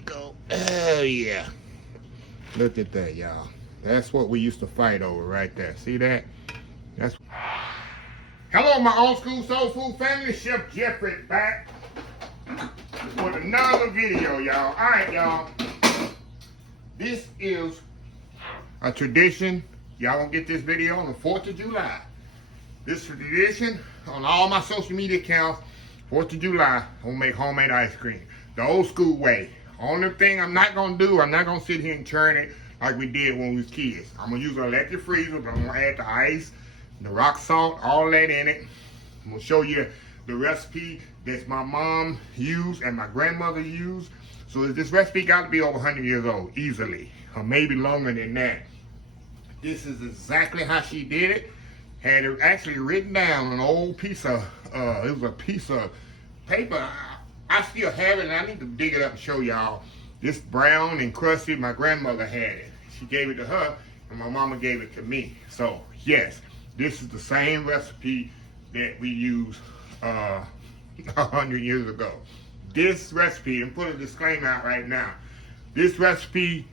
we go. Oh, yeah. Look at that, y'all. That's what we used to fight over right there. See that? That's. Hello, my old school soul food family. Chef Jeffrey back with another video, y'all. All right, y'all. This is a tradition. Y'all gonna get this video on the 4th of July. This tradition on all my social media accounts. 4th of July, I'm gonna make homemade ice cream. The old school way. Only thing I'm not gonna do, I'm not gonna sit here and churn it like we did when we was kids. I'm gonna use an electric freezer, but I'm gonna add the ice, the rock salt, all that in it. I'm gonna show you the recipe that my mom used and my grandmother used. So this recipe got to be over 100 years old, easily, or maybe longer than that. This is exactly how she did it. Had it actually written down on an old piece of, it was a piece of paper. I still have it, and I need to dig it up and show y'all. This brown and crusty, my grandmother had it. She gave it to her, and my mama gave it to me. So, yes, this is the same recipe that we used 100 years ago. This recipe, and put a disclaimer out right now, this recipe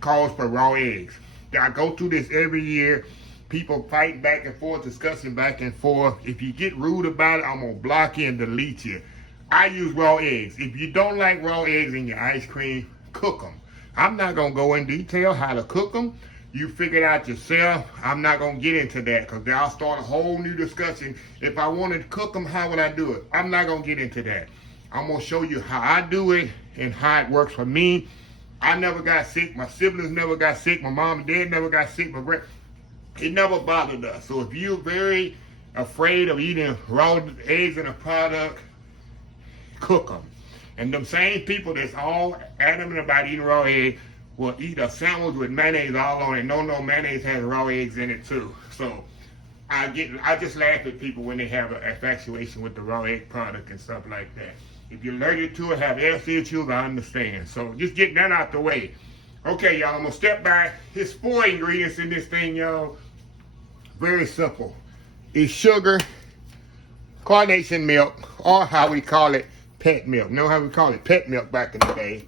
calls for raw eggs. I go through this every year. People fight back and forth, discussing back and forth. If you get rude about it, I'm going to block you and delete you. I use raw eggs. If you don't like raw eggs in your ice cream, cook them. I'm not going to go in detail how to cook them. You figure it out yourself. I'm not going to get into that because I'll start a whole new discussion. If I wanted to cook them, how would I do it? I'm not going to get into that. I'm going to show you how I do it and how it works for me. I never got sick. My siblings never got sick. My mom and dad never got sick. It never bothered us. So if you're very afraid of eating raw eggs in a product, cook them. And them same people that's all adamant about eating raw eggs will eat a sandwich with mayonnaise all on it. No, mayonnaise has raw eggs in it too. So I just laugh at people when they have an infatuation with the raw egg product and stuff like that. If you're allergic to it, have health issues, I understand. So just getting that out the way. Okay, y'all, I'm gonna step back. There's 4 ingredients in this thing, y'all. Very simple. It's sugar, carnation milk, or how we call it, pet milk. Know how we call it pet milk back in the day.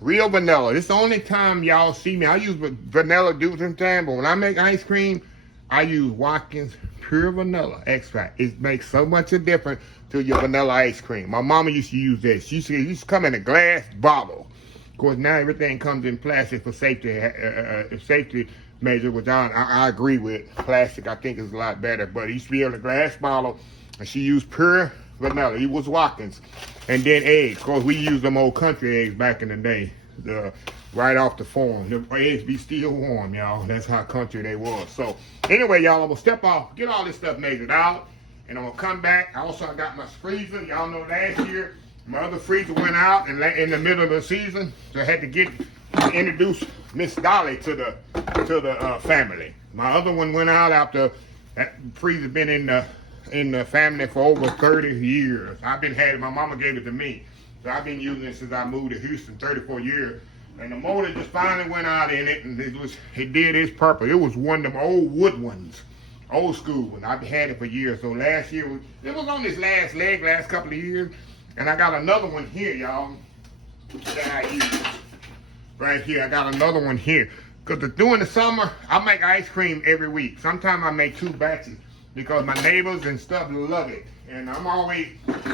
Real vanilla. This is the only time y'all see me. I use vanilla do sometimes, but when I make ice cream, I use Watkins pure vanilla extract. It makes so much a difference to your vanilla ice cream. My mama used to use this. She used to come in a glass bottle. Of course, now everything comes in plastic for safety measure, which I agree with. Plastic, I think, is a lot better. But it used to be in a glass bottle, and she used pure vanilla. It was Watkins. And then eggs. Of course, we used them old country eggs back in the day, right off the farm. The eggs be still warm, y'all. That's how country they was. So, anyway, y'all, I'm going to step off, get all this stuff measured out, and I'm going to come back. I got my freezer. Y'all know last year, my other freezer went out in the middle of the season, so I had to introduce Miss Dolly to the family. My other one went out after that freezer been in the family for over 30 years. I've been had it. My mama gave it to me, so I've been using it since I moved to Houston, 34 years. And the motor just finally went out in it, and it did its purpose. It was one of them old wood ones, old school one. I've had it for years. So last year it was on this last couple of years. And I got another one here, y'all, that I use. Right here, I got another one here. Because during the summer, I make ice cream every week. Sometimes I make 2 batches because my neighbors and stuff love it. And I'm always,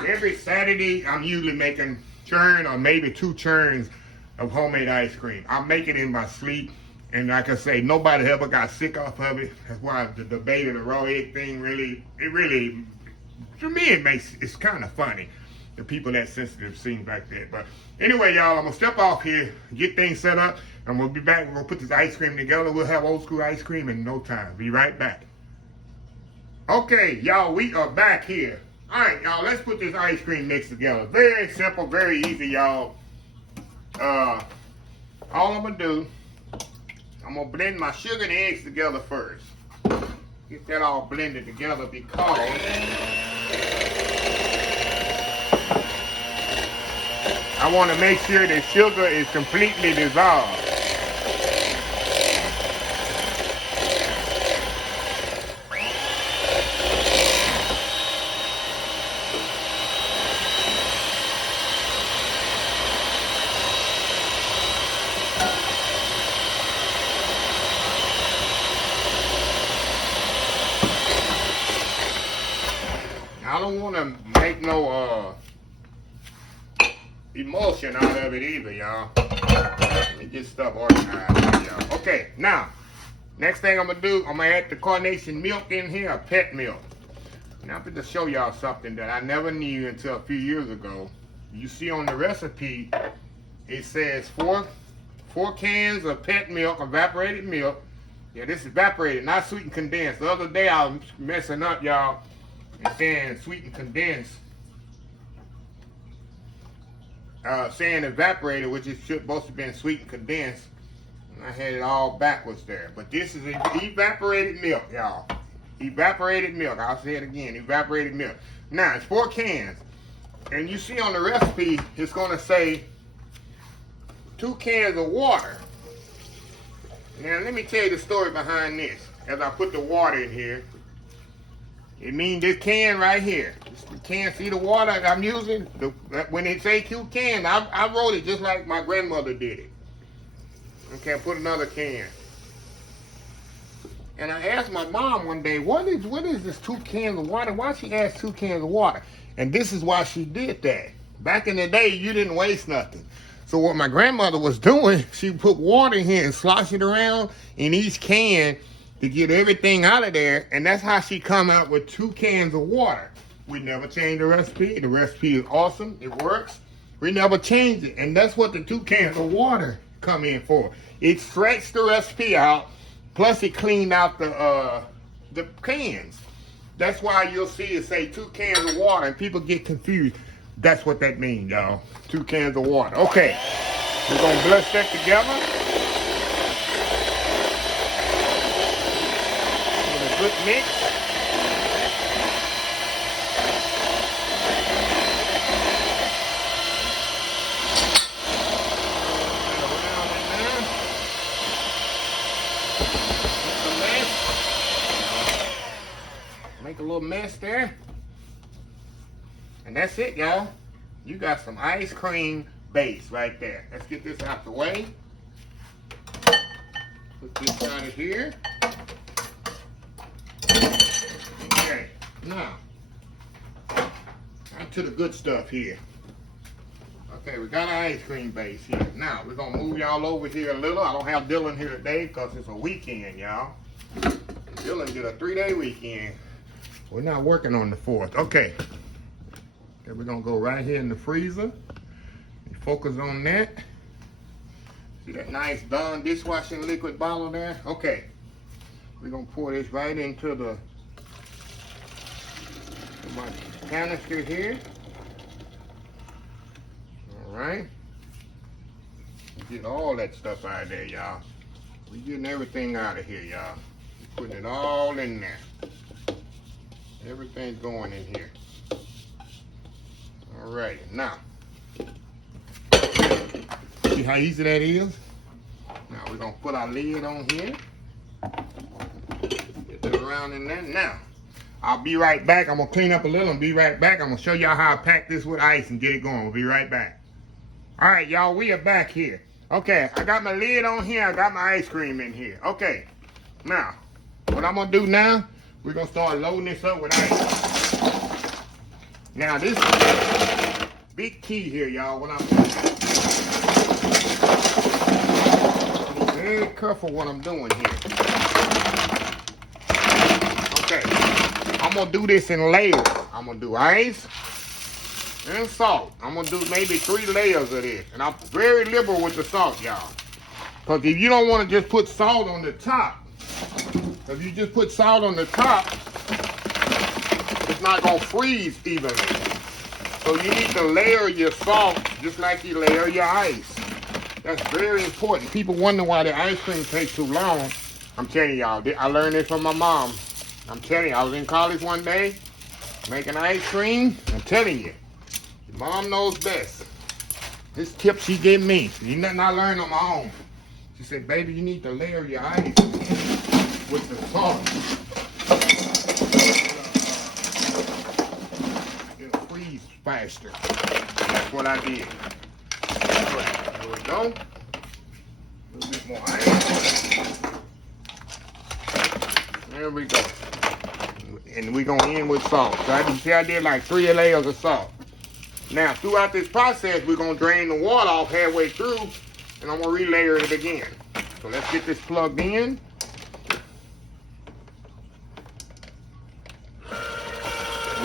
every Saturday, I'm usually making churn or maybe 2 churns of homemade ice cream. I make it in my sleep. And like I say, nobody ever got sick off of it. That's why the debate of the raw egg thing really, to me, it's kind of funny. The people that sensitive seem like that. But anyway, y'all, I'm going to step off here, get things set up, and we'll be back. We're going to put this ice cream together. We'll have old school ice cream in no time. Be right back. Okay, y'all, we are back here. All right, y'all, let's put this ice cream mix together. Very simple, very easy, y'all. All I'm going to do, I'm going to blend my sugar and eggs together first. Get that all blended together because I want to make sure the sugar is completely dissolved. I don't want to make no emulsion out of it either, y'all. Let me get stuff organized, y'all. Okay, now, next thing I'm gonna do, I'm gonna add the carnation milk in here, or pet milk. Now I'm gonna show y'all something that I never knew until a few years ago. You see on the recipe, it says four cans of pet milk, evaporated milk. Yeah, this is evaporated, not sweetened condensed. The other day I was messing up, y'all, and saying sweetened condensed. Saying evaporated, which is supposed to be sweetened condensed. And I had it all backwards there. But this is evaporated milk, y'all. Evaporated milk. I'll say it again. Evaporated milk. Now, it's 4 cans. And you see on the recipe, it's going to say 2 cans of water. Now, let me tell you the story behind this. As I put the water in here, it means this can right here. You can't see the water I'm using. When it say 2 cans, I wrote it just like my grandmother did it. Okay, I put another can. And I asked my mom one day, what is this 2 cans of water? Why she asked 2 cans of water? And this is why she did that. Back in the day, you didn't waste nothing. So what my grandmother was doing, she put water in here and slosh it around in each can to get everything out of there. And that's how she come out with 2 cans of water. We never changed the recipe. The recipe is awesome. It works. We never changed it. And that's what the 2 cans of water come in for. It stretched the recipe out. Plus it cleaned out the cans. That's why you'll see it say 2 cans of water and people get confused. That's what that means, y'all. 2 cans of water. Okay. We're going to bless that together. With a good mix. Make a little mess there. And that's it, y'all. You got some ice cream base right there. Let's get this out the way. Put this out of here. Okay, now, on to the good stuff here. Okay, we got our ice cream base here. Now, we're going to move y'all over here a little. I don't have Dylan here today because it's a weekend, y'all. Dylan did a 3-day weekend. We're not working on the 4th. Okay. Okay, we're going to go right here in the freezer. Focus on that. See that nice Dawn dishwashing liquid bottle there? Okay. We're going to pour this right into my canister here. All right. Get all that stuff out of there, y'all. We're getting everything out of here, y'all. Putting it all in there. Everything's going in here. All right, now, see how easy that is? Now we're gonna put our lid on here. Get that around in there. Now, I'll be right back. I'm gonna clean up a little and be right back. I'm gonna show y'all how I pack this with ice and get it going. We'll be right back. All right, y'all, we are back here. Okay, I got my lid on here. I got my ice cream in here. Okay, now, what I'm gonna do now, we're gonna start loading this up with ice. Now this is big key here, y'all. What I'm doing. Be very careful what I'm doing here. Okay, I'm gonna do this in layers. I'm gonna do ice and salt. I'm gonna do maybe 3 layers of this, and I'm very liberal with the salt, y'all. Because if you don't want to just put salt on the top, if you just put salt on the top, it's not gonna freeze evenly. So you need to layer your salt just like you layer your ice. That's very important. People wonder why the ice cream takes too long. I'm telling y'all, I learned this from my mom. I'm telling you, I was in college one day making ice cream. I'm telling you, your mom knows best. This tip she gave me, ain't nothing I learned on my own. She said, baby, you need to layer your ice with the salt. It'll freeze faster. That's what I did. All right, there we go. A little bit more ice. There we go. and we're gonna end with salt. So I did like 3 layers of salt. Now, throughout this process, we're gonna drain the water off halfway through, and I'm gonna relayer it again. So let's get this plugged in.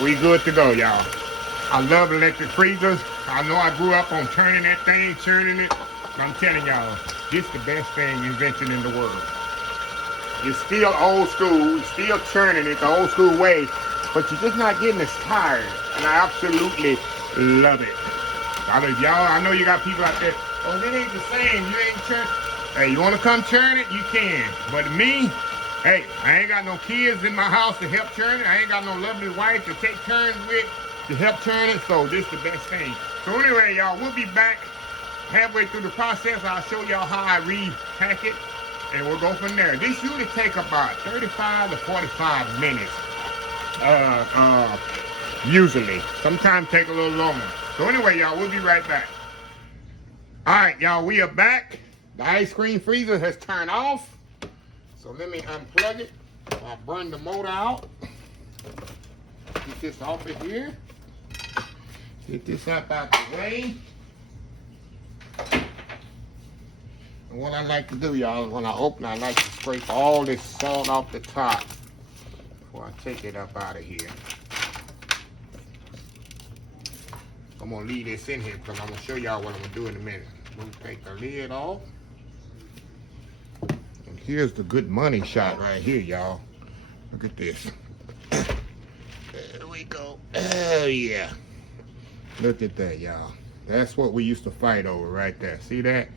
We good to go, y'all. I love electric freezers. I know I grew up on turning that thing, churning it. But I'm telling y'all, this is the best thing invention in the world. It's still old school, it's still churning it the old school way, but you're just not getting as tired. And I absolutely love it. I know you got people out there, oh, it ain't the same, you ain't churn. Hey, you wanna come churn it? You can. But me, hey, I ain't got no kids in my house to help churn it. I ain't got no lovely wife to take turns with to help churn it, so this is the best thing. So anyway, y'all, we'll be back halfway through the process. I'll show y'all how I repack it, and we'll go from there. This usually take about 35 to 45 minutes, usually. Sometimes take a little longer. So anyway, y'all, we'll be right back. All right, y'all, we are back. The ice cream freezer has turned off. So let me unplug it. I'll burn the motor out. Get this off of here. Get this up out the way. And what I like to do, y'all, when I open, I like to scrape all this salt off the top before I take it up out of here. I'm gonna leave this in here because I'm gonna show y'all what I'm gonna do in a minute. We'll take the lid off. And here's the good money shot right here, y'all. Look at this. There we go. Oh yeah. Look at that, y'all. That's what we used to fight over right there. See that?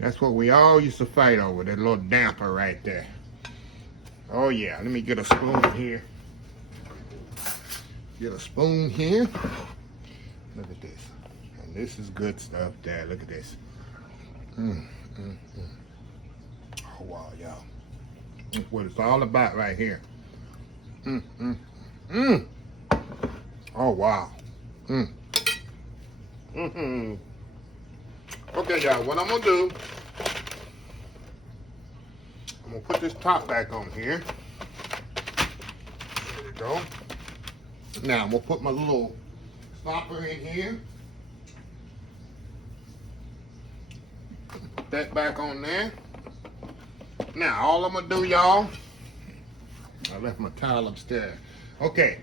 That's what we all used to fight over, that little damper right there. Oh yeah, let me get a spoon here. Get a spoon here. Look at this. And this is good stuff there. Look at this. Oh wow, y'all. That's what it's all about right here. Oh wow. Okay, y'all, what I'm gonna do, I'm gonna put this top back on here. There we go. Now I'm gonna put my little stopper in here. Put that back on there. Now all I'm gonna do, y'all, I left my towel upstairs. Okay,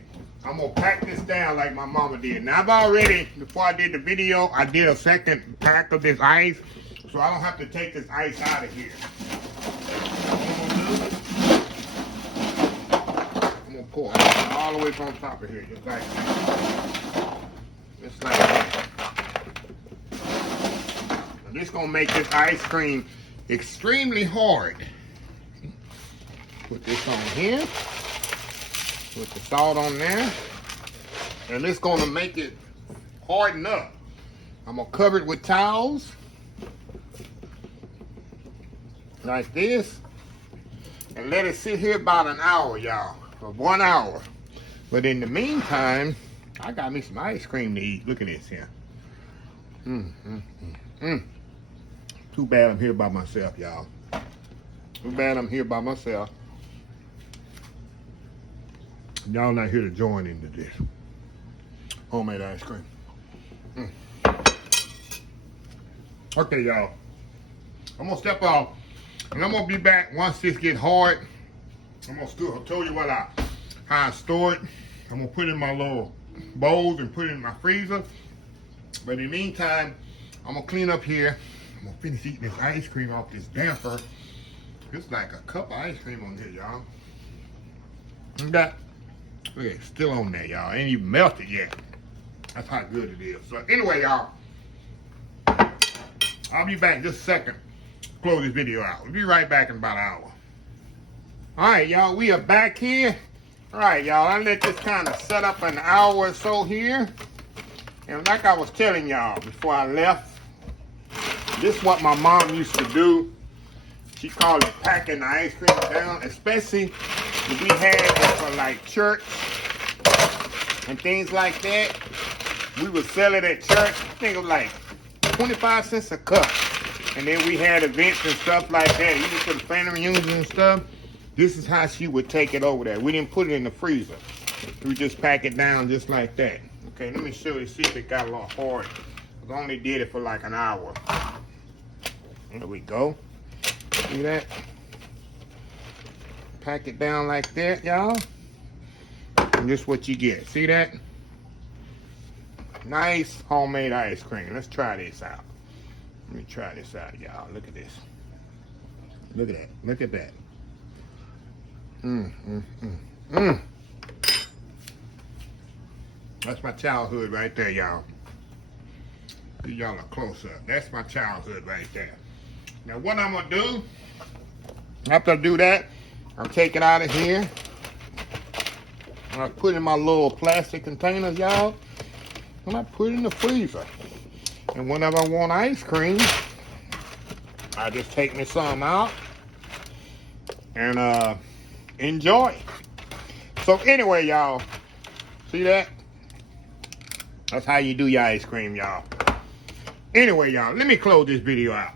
I'm gonna pack this down like my mama did. Now I've already, before I did the video, I did a second pack of this ice, so I don't have to take this ice out of here. I'm gonna pour it all the way from top of here, just like that. Just like that. And this gonna make this ice cream extremely hard. Put this on here. Put the salt on there, and it's gonna make it harden up. I'm gonna cover it with towels, like this, and let it sit here about an hour, y'all, for 1 hour. But in the meantime, I got me some ice cream to eat. Look at this here. Too bad I'm here by myself, y'all. Too bad I'm here by myself. Y'all not here to join into this homemade ice cream. Okay, y'all. I'm gonna step off, and I'm gonna be back once this gets hard. I'm gonna tell you how I store it. I'm gonna put it in my little bowls and put it in my freezer. But in the meantime, I'm gonna clean up here. I'm gonna finish eating this ice cream off this damper. It's like a cup of ice cream on here, y'all. Look at it, still on there, y'all. Ain't even melted yet. That's how good it is. So anyway, y'all, I'll be back in just a second. Close this video out. We'll be right back in about an hour. All right, y'all, we are back here. All right, y'all, I let this kind of set up an hour or so here. And like I was telling y'all before I left, this is what my mom used to do. She called it packing the ice cream down, especially if we had it for like church and things like that. We would sell it at church. I think it was like 25 cents a cup. And then we had events and stuff like that, even for the family reunions and stuff. This is how she would take it over there. We didn't put it in the freezer. We just pack it down just like that. Okay, let me show you, see if it got a little hard. I only did it for like an hour. There we go. See that? Pack it down like that, y'all. And this is what you get. See that? Nice homemade ice cream. Let's try this out. Let me try this out, y'all. Look at this. Look at that. Look at that. That's my childhood right there, y'all. Give y'all a close-up. That's my childhood right there. Now, what I'm going to do, after I do that, I'll take it out of here. I'll put it in my little plastic containers, y'all. And I put it in the freezer. And whenever I want ice cream, I just take me some out and enjoy. So anyway, y'all, see that? That's how you do your ice cream, y'all. Anyway, y'all, let me close this video out.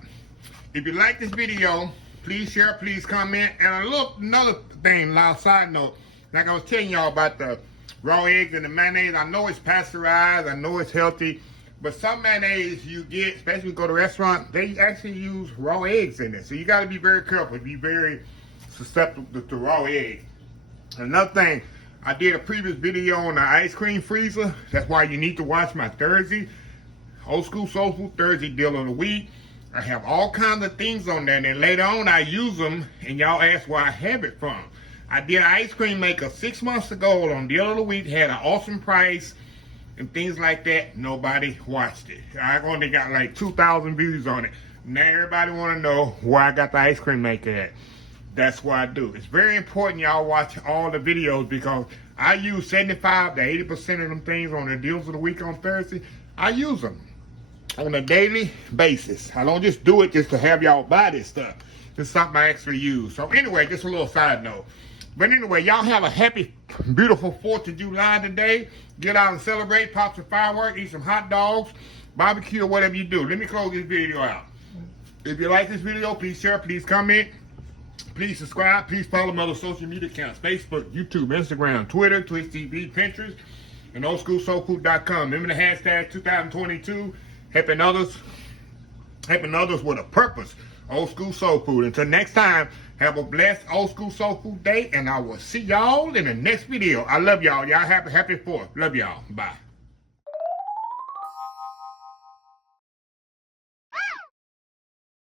If you like this video, please share, please comment. And another thing, side note, like I was telling y'all about the raw eggs and the mayonnaise. I know it's pasteurized, I know it's healthy, but some mayonnaise you get, especially when you go to a restaurant, they actually use raw eggs in it. So you gotta be very careful, be very susceptible to raw eggs. Another thing, I did a previous video on the ice cream freezer. That's why you need to watch my Thursday, Old School Soul Food Thursday deal of the week. I have all kinds of things on there, and then later on I use them, and y'all ask where I have it from. I did an ice cream maker 6 months ago on deal of the week, had an awesome price, and things like that. Nobody watched it. I only got like 2,000 views on it. Now everybody want to know where I got the ice cream maker at. That's what I do. It's very important y'all watch all the videos because I use 75 to 80% of them things on the deals of the week on Thursday. I use them on a daily basis. I don't just do it just to have y'all buy this stuff. It's something I actually use. So anyway, just a little side note. But anyway, y'all have a happy, beautiful 4th of July today. Get out and celebrate, pop some fireworks, eat some hot dogs, barbecue, or whatever you do. Let me close this video out. If you like this video, please share, please comment. Please subscribe. Please follow my other social media accounts. Facebook, YouTube, Instagram, Twitter, Twitch TV, Pinterest, and oldschoolsoulfood.com. Remember the hashtag 2022, helping others with a purpose. Old School Soul Food. Until next time, have a blessed Old School Soul Food day, and I will see y'all in the next video. I love y'all. Y'all have a happy 4th. Love y'all. Bye.